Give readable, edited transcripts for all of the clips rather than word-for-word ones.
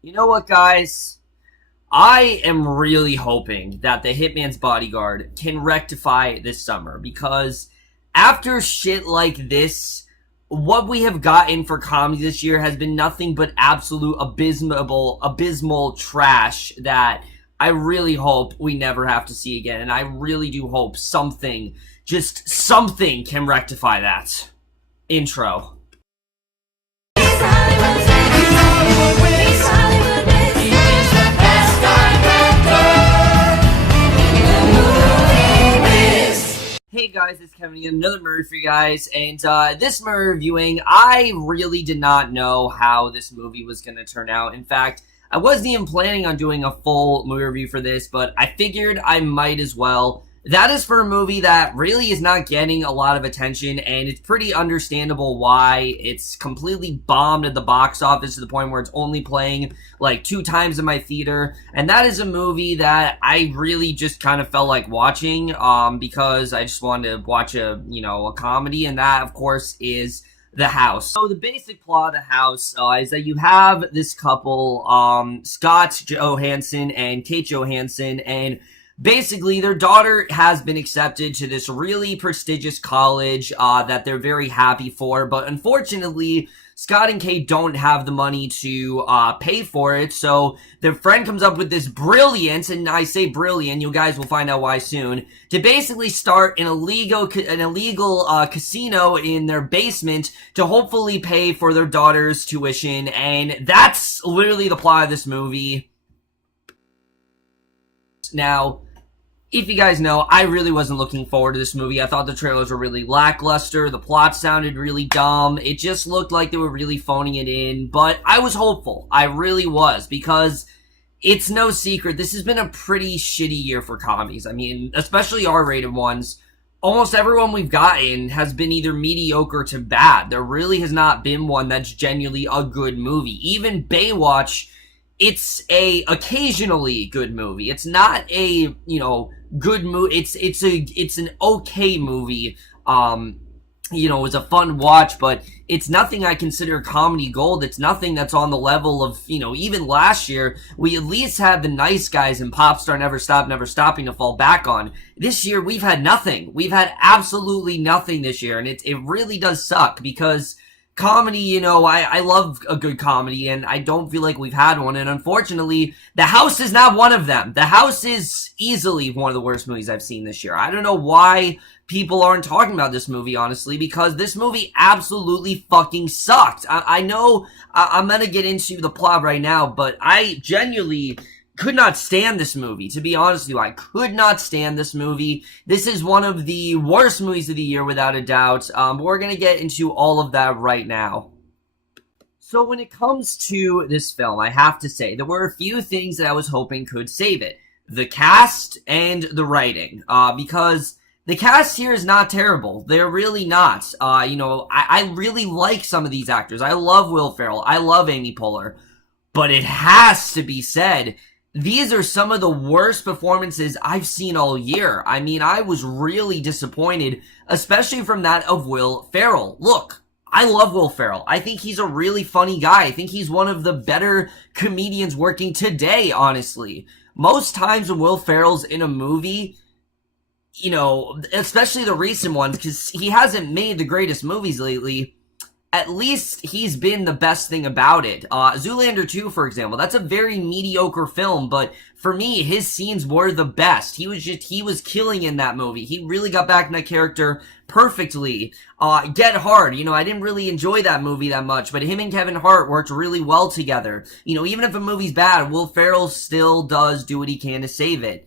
You know what, guys? I am really hoping that the Hitman's Bodyguard can rectify this summer because after shit like this, what we have gotten for comedy this year has been nothing but absolute abysmal trash that I really hope we never have to see again. And I really do hope something, just something, can rectify that. Intro. Hey guys, it's Kevin again, another movie for you guys, and this movie reviewing, I really did not know how this movie was going to turn out. In fact, I wasn't even planning on doing a full movie review for this, but I figured I might as well. That is for a movie that really is not getting a lot of attention, and it's pretty understandable why. It's completely bombed at the box office to the point where it's only playing like 2 times in my theater, and that is a movie that I really just kind of felt like watching, because I just wanted to watch a comedy, and that, of course, is The House. So the basic plot of The House is that you have this couple, Scott Johansson and Kate Johansson, and basically, their daughter has been accepted to this really prestigious college that they're very happy for, but unfortunately, Scott and Kate don't have the money to pay for it, so their friend comes up with this brilliant, and I say brilliant, you guys will find out why soon, to basically start an illegal casino in their basement to hopefully pay for their daughter's tuition, and that's literally the plot of this movie. Now, if you guys know, I really wasn't looking forward to this movie. I thought the trailers were really lackluster. The plot sounded really dumb. It just looked like they were really phoning it in. But I was hopeful. I really was. Because it's no secret, this has been a pretty shitty year for comedies. I mean, especially R-rated ones. Almost everyone we've gotten has been either mediocre to bad. There really has not been one that's genuinely a good movie. Even Baywatch, it's a occasionally good movie. It's not a, good movie. It's an okay movie. It's a fun watch, but it's nothing I consider comedy gold. It's nothing that's on the level of, even last year, we at least had The Nice Guys and Popstar Never Stop, Never Stopping to fall back on. This year, we've had nothing. We've had absolutely nothing this year, and it really does suck because comedy, I love a good comedy, and I don't feel like we've had one, and unfortunately, The House is not one of them. The House is easily one of the worst movies I've seen this year. I don't know why people aren't talking about this movie, honestly, because this movie absolutely fucking sucked. I know I'm gonna get into the plot right now, but I genuinely could not stand this movie. To be honest with you, I could not stand this movie. This is one of the worst movies of the year, without a doubt. But we're going to get into all of that right now. So when it comes to this film, I have to say, there were a few things that I was hoping could save it. The cast and the writing. Because the cast here is not terrible. They're really not. I really like some of these actors. I love Will Ferrell. I love Amy Poehler. But it has to be said, these are some of the worst performances I've seen all year. I mean, I was really disappointed, especially from that of Will Ferrell. Look, I love Will Ferrell. I think he's a really funny guy. I think he's one of the better comedians working today, honestly. Most times when Will Ferrell's in a movie, especially the recent ones, because he hasn't made the greatest movies lately, at least he's been the best thing about it. Zoolander 2, for example, that's a very mediocre film, but for me, his scenes were the best. He was killing in that movie. He really got back in that character perfectly. Get Hard, I didn't really enjoy that movie that much, but him and Kevin Hart worked really well together. Even if a movie's bad, Will Ferrell still does do what he can to save it.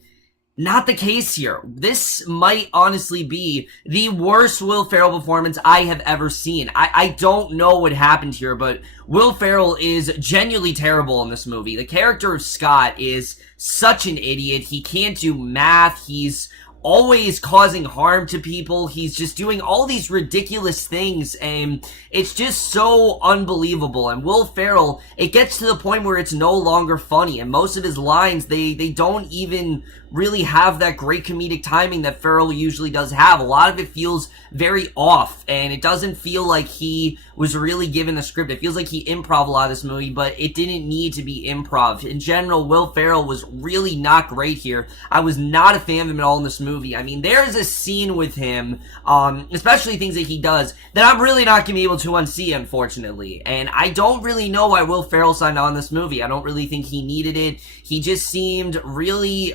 Not the case here. This might honestly be the worst Will Ferrell performance I have ever seen. I don't know what happened here, but Will Ferrell is genuinely terrible in this movie. The character of Scott is such an idiot. He can't do math. He's always causing harm to people. He's just doing all these ridiculous things, and it's just so unbelievable. And Will Ferrell, it gets to the point where it's no longer funny, and most of his lines, they don't even really have that great comedic timing that Ferrell usually does have. A lot of it feels very off, and it doesn't feel like he was really given a script. It feels like he improv a lot of this movie, but it didn't need to be improv. In general, Will Ferrell was really not great here. I was not a fan of him at all in this movie. I mean, there's a scene with him, especially things that he does, that I'm really not going to be able to unsee, unfortunately. And I don't really know why Will Ferrell signed on this movie. I don't really think he needed it. He just seemed really,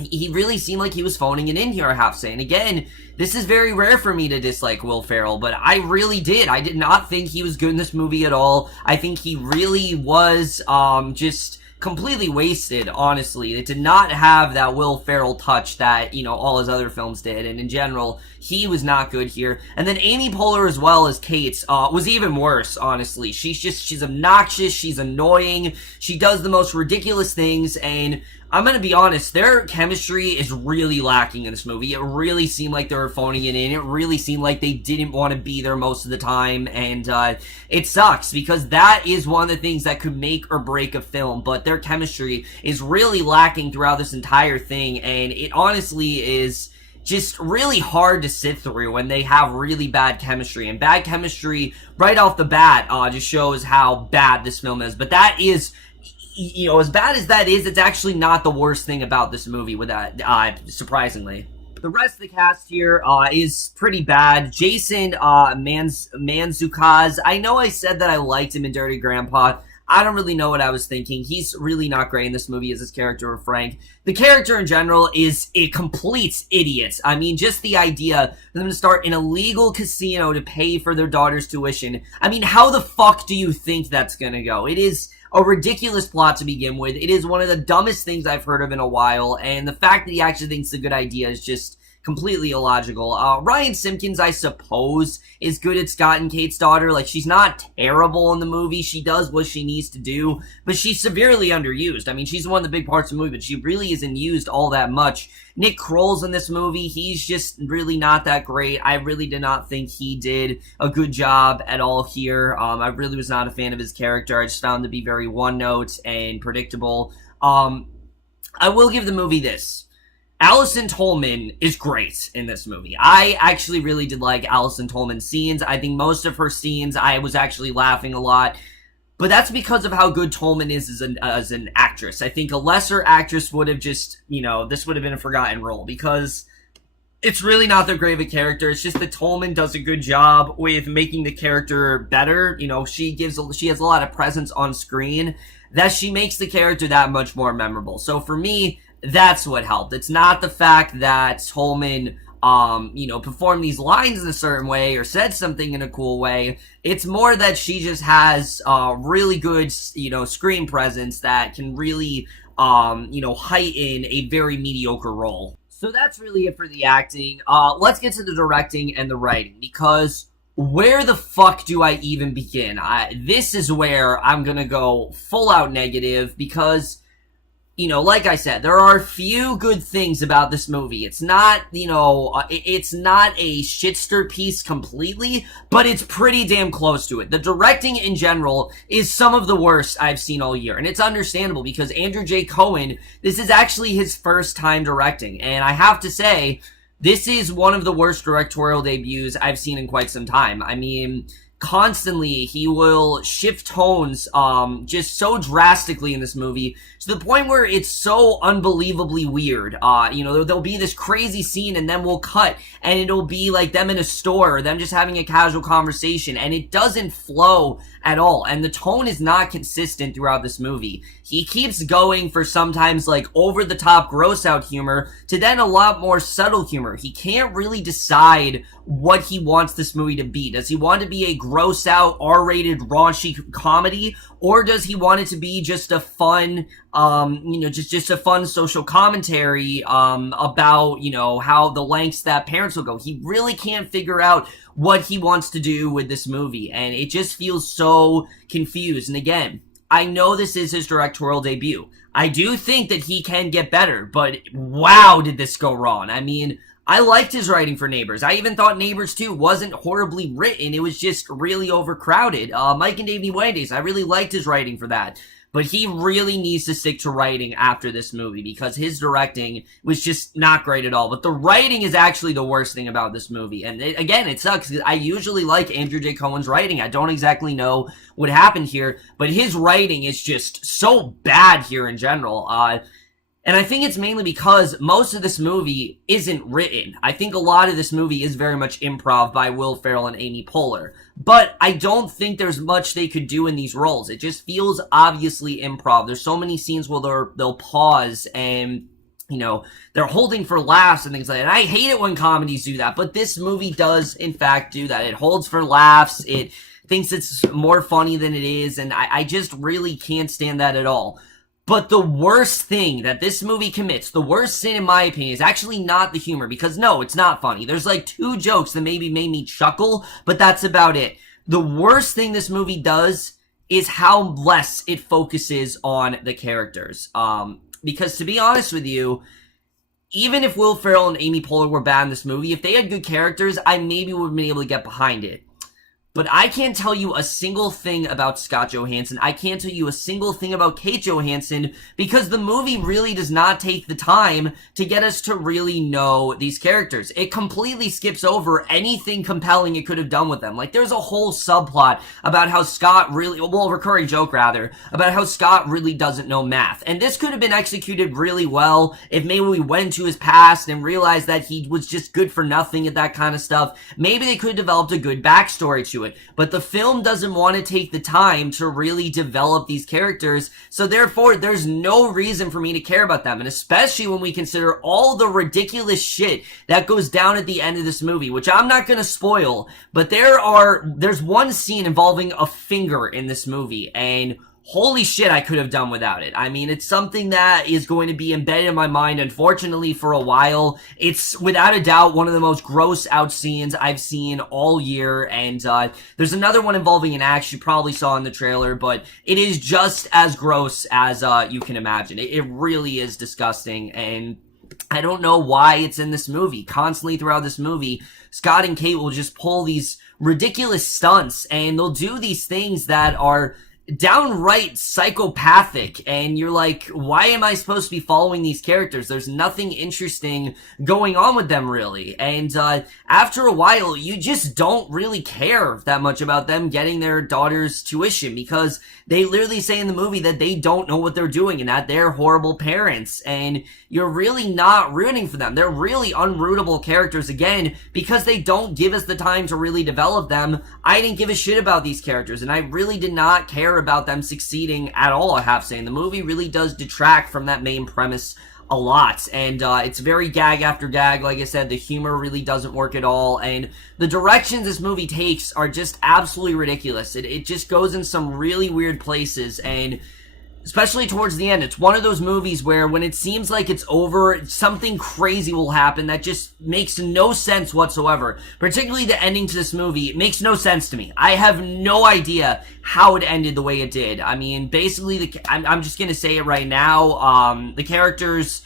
he really seemed like he was phoning it in here, I have to say. And again, this is very rare for me to dislike Will Ferrell, but I really did. I did not think he was good in this movie at all. I think he really was, just completely wasted, honestly. It did not have that Will Ferrell touch that, you know, all his other films did, and in general, he was not good here. And then Amy Poehler as well as Kate, was even worse, honestly. She's obnoxious, she's annoying, she does the most ridiculous things, and I'm gonna be honest, their chemistry is really lacking in this movie. It really seemed like they were phoning it in. It really seemed like they didn't want to be there most of the time, and it sucks, because that is one of the things that could make or break a film, but their chemistry is really lacking throughout this entire thing, and it honestly is just really hard to sit through when they have really bad chemistry. And bad chemistry right off the bat just shows how bad this film is. But that is, you know, as bad as that is, it's actually not the worst thing about this movie, with that, surprisingly. The rest of the cast here is pretty bad. Jason Mantzoukas, I know I said that I liked him in Dirty Grandpa. I don't really know what I was thinking. He's really not great in this movie as his character of Frank. The character in general is a complete idiot. I mean, just the idea for them to start an illegal casino to pay for their daughter's tuition. I mean, how the fuck do you think that's gonna go? It is a ridiculous plot to begin with. It is one of the dumbest things I've heard of in a while, and the fact that he actually thinks it's a good idea is just completely illogical. Ryan Simpkins, I suppose, is good at Scott and Kate's daughter. Like, she's not terrible in the movie. She does what she needs to do, but she's severely underused. I mean, she's one of the big parts of the movie, but she really isn't used all that much. Nick Kroll's in this movie. He's just really not that great. I really did not think he did a good job at all here. I really was not a fan of his character. I just found him to be very one-note and predictable. I will give the movie this. Allison Tolman is great in this movie. I actually really did like Allison Tolman's scenes. I think most of her scenes, I was actually laughing a lot. But that's because of how good Tolman is as an actress. I think a lesser actress would have just, you know, this would have been a forgotten role, because it's really not that great of a character. It's just that Tolman does a good job with making the character better. You know, she has a lot of presence on screen that she makes the character that much more memorable. So for me, that's what helped. It's not the fact that Tolman, you know, performed these lines in a certain way or said something in a cool way. It's more that she just has really good, you know, screen presence that can really, you know, heighten a very mediocre role. So that's really it for the acting. Let's get to the directing and the writing, because where the fuck do I even begin? This is where I'm gonna go full out negative, because, you know, like I said, there are a few good things about this movie. It's not, you know, it's not a shitster piece completely, but it's pretty damn close to it. The directing in general is some of the worst I've seen all year, and it's understandable, because Andrew J. Cohen, this is actually his first time directing, and I have to say, this is one of the worst directorial debuts I've seen in quite some time. I mean, constantly he will shift tones just so drastically in this movie, to the point where it's so unbelievably weird. You know, there'll be this crazy scene, and then we'll cut, and it'll be like them in a store, or them just having a casual conversation, and it doesn't flow at all, and the tone is not consistent throughout this movie. He keeps going for sometimes like over-the-top gross-out humor, to then a lot more subtle humor. He can't really decide what he wants this movie to be. Does he want to be a gross-out, R-rated, raunchy comedy, or does he want it to be just a fun, you know, just a fun social commentary, about, you know, how the lengths that parents will go? He really can't figure out what he wants to do with this movie, and it just feels so confused. And again, I know this is his directorial debut. I do think that he can get better, but wow, did this go wrong. I mean, I liked his writing for Neighbors. I even thought Neighbors 2 wasn't horribly written. It was just really overcrowded. Mike and Dave Need Wedding Days, I really liked his writing for that. But he really needs to stick to writing after this movie because his directing was just not great at all. But the writing is actually the worst thing about this movie. And again, it sucks because I usually like Andrew J. Cohen's writing. I don't exactly know what happened here, but his writing is just so bad here in general. And I think it's mainly because most of this movie isn't written. I think a lot of this movie is very much improv by Will Ferrell and Amy Poehler. But I don't think there's much they could do in these roles. It just feels obviously improv. There's so many scenes where they'll pause and, you know, they're holding for laughs and things like that. And I hate it when comedies do that. But this movie does, in fact, do that. It holds for laughs. It thinks it's more funny than it is. And I just really can't stand that at all. But the worst thing that this movie commits, the worst sin in my opinion, is actually not the humor, because no, it's not funny. There's like 2 jokes that maybe made me chuckle, but that's about it. The worst thing this movie does is how less it focuses on the characters. Because to be honest with you, even if Will Ferrell and Amy Poehler were bad in this movie, if they had good characters, I maybe would have been able to get behind it. But I can't tell you a single thing about Scott Johansson. I can't tell you a single thing about Kate Johansson because the movie really does not take the time to get us to really know these characters. It completely skips over anything compelling it could have done with them. Like, there's a whole subplot about how Scott really, well, a recurring joke rather, about how Scott really doesn't know math. And this could have been executed really well if maybe we went to his past and realized that he was just good for nothing and that kind of stuff. Maybe they could have developed a good backstory to it, but the film doesn't want to take the time to really develop these characters, so therefore there's no reason for me to care about them, and especially when we consider all the ridiculous shit that goes down at the end of this movie, which I'm not gonna spoil, but there's one scene involving a finger in this movie, and holy shit, I could have done without it. I mean, it's something that is going to be embedded in my mind, unfortunately, for a while. It's, without a doubt, one of the most gross out scenes I've seen all year, and there's another one involving an axe you probably saw in the trailer, but it is just as gross as you can imagine. It really is disgusting, and I don't know why it's in this movie. Constantly throughout this movie, Scott and Kate will just pull these ridiculous stunts, and they'll do these things that are downright psychopathic, and you're like, why am I supposed to be following these characters? There's nothing interesting going on with them, really. And after a while, you just don't really care that much about them getting their daughter's tuition, because they literally say in the movie that they don't know what they're doing and that they're horrible parents, and you're really not rooting for them. They're really unrootable characters, again, because they don't give us the time to really develop them. I didn't give a shit about these characters, and I really did not care about them succeeding at all, I have to say. And the movie really does detract from that main premise a lot, and it's very gag after gag. Like I said, the humor really doesn't work at all, and the directions this movie takes are just absolutely ridiculous. It just goes in some really weird places, and especially towards the end, it's one of those movies where when it seems like it's over, something crazy will happen that just makes no sense whatsoever. Particularly the ending to this movie, it makes no sense to me. I have no idea how it ended the way it did. I mean, basically, I'm just gonna say it right now, the characters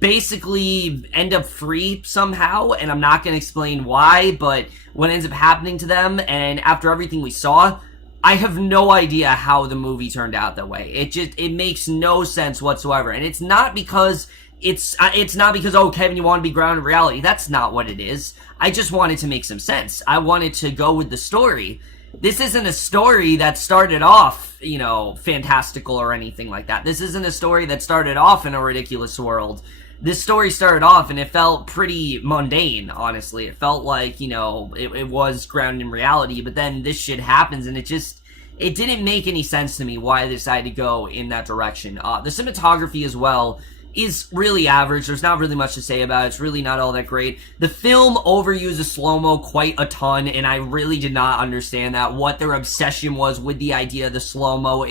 basically end up free somehow, and I'm not gonna explain why, but what ends up happening to them, and after everything we saw, I have no idea how the movie turned out that way. It makes no sense whatsoever. And it's not because, oh, Kevin, you want to be grounded in reality. That's not what it is. I just wanted to make some sense. I wanted to go with the story. This isn't a story that started off, you know, fantastical or anything like that. This isn't a story that started off in a ridiculous world. This story started off and it felt pretty mundane, honestly. It felt like, you know, it was grounded in reality, but then this shit happens and it didn't make any sense to me why they decided to go in that direction. The cinematography as well is really average. There's not really much to say about it. It's really not all that great. The film overuses slow-mo quite a ton, and I really did not understand that, what their obsession was with the idea of the slow-mo.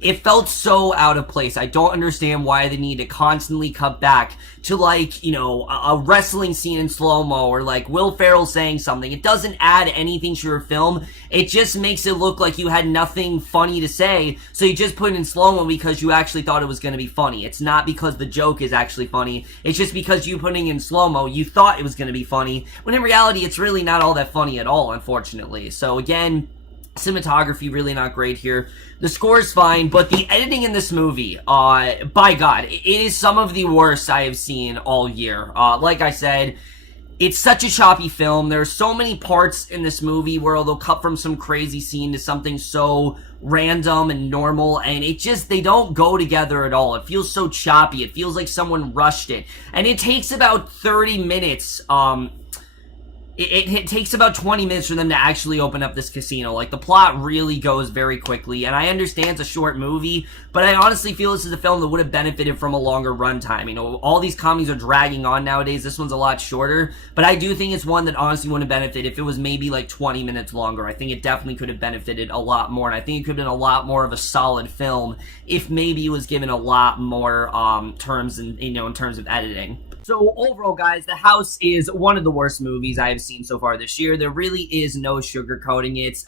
it felt so out of place. I don't understand why they need to constantly cut back to, like, you know, a wrestling scene in slow-mo, or like Will Ferrell saying something. It doesn't add anything to your film. It just makes it look like you had nothing funny to say, so you just put it in slow-mo because you actually thought it was going to be funny. It's not because the joke is actually funny. It's just because you putting in slow-mo, you thought it was going to be funny, when in reality, it's really not all that funny at all, unfortunately. So again, cinematography really not great here. The score is fine, but the editing in this movie, by God, it is some of the worst I have seen all year. Like I said, it's such a choppy film. There are so many parts in this movie where they'll cut from some crazy scene to something so random and normal, and it just, they don't go together at all. It feels so choppy. It feels like someone rushed it. And it takes about 30 minutes, It takes about 20 minutes for them to actually open up this casino. Like, the plot really goes very quickly, and I understand it's a short movie, but I honestly feel this is a film that would have benefited from a longer runtime. You know, all these comedies are dragging on nowadays. This one's a lot shorter, but I do think it's one that honestly would have benefited if it was maybe like 20 minutes longer. I think it definitely could have benefited a lot more, and I think it could have been a lot more of a solid film if maybe it was given a lot more terms in, you know, in terms of editing. So overall, guys, The House is one of the worst movies I have seen so far this year. There really is no sugarcoating it.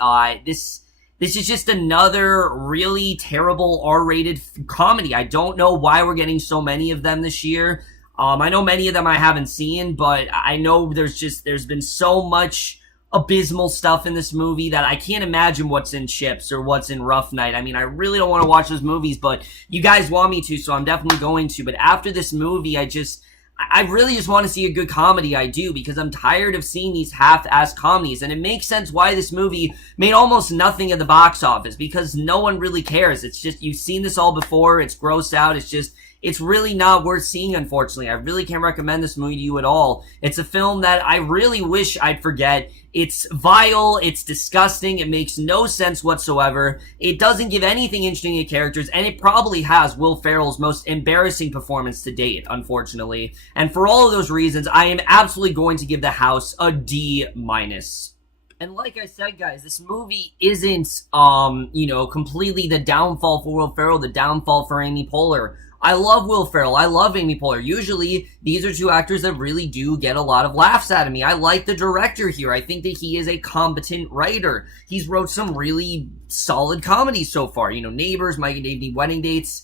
This is just another really terrible R-rated comedy. I don't know why we're getting so many of them this year. I know many of them I haven't seen, but I know there's been so much abysmal stuff in this movie that I can't imagine what's in Chips or what's in Rough Night. I mean, I really don't want to watch those movies, but you guys want me to, so I'm definitely going to. But after this movie, I really just want to see a good comedy, I do, because I'm tired of seeing these half-assed comedies, and it makes sense why this movie made almost nothing at the box office, because no one really cares. It's just, you've seen this all before, it's gross out, it's really not worth seeing, unfortunately. I really can't recommend this movie to you at all. It's a film that I really wish I'd forget. It's vile, it's disgusting, it makes no sense whatsoever. It doesn't give anything interesting to characters, and it probably has Will Ferrell's most embarrassing performance to date, unfortunately. And for all of those reasons, I am absolutely going to give The House a D-. And like I said, guys, this movie isn't, you know, completely the downfall for Will Ferrell, the downfall for Amy Poehler. I love Will Ferrell. I love Amy Poehler. Usually, these are two actors that really do get a lot of laughs out of me. I like the director here. I think that he is a competent writer. He's wrote some really solid comedies so far. You know, Neighbors, Mike and Dave Wedding Dates.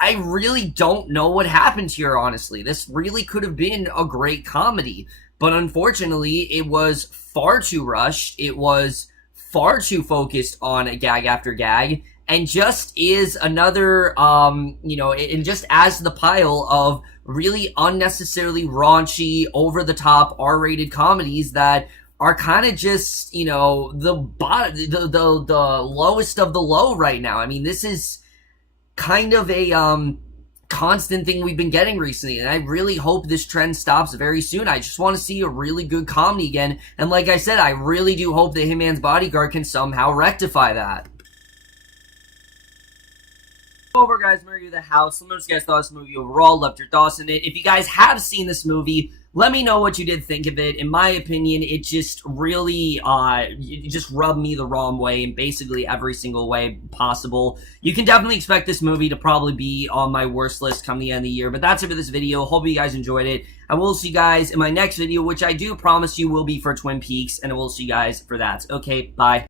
I really don't know what happened here, honestly. This really could have been a great comedy. But unfortunately, it was far too rushed. It was far too focused on a gag after gag. And just is another, you know, and just adds to the pile of really unnecessarily raunchy, over-the-top, R-rated comedies that are kind of just, you know, the lowest of the low right now. I mean, this is kind of a, constant thing we've been getting recently, and I really hope this trend stops very soon. I just want to see a really good comedy again, and like I said, I really do hope that Hitman's Bodyguard can somehow rectify that. Over, guys, I'm going to The House. Let me know what you guys thought of this movie overall. Left your thoughts in it. If you guys have seen this movie, let me know what you did think of it. In my opinion, it just really, it just rubbed me the wrong way in basically every single way possible. You can definitely expect this movie to probably be on my worst list come the end of the year. But that's it for this video. Hope you guys enjoyed it. I will see you guys in my next video, which I do promise you will be for Twin Peaks, and I will see you guys for that. Okay, bye.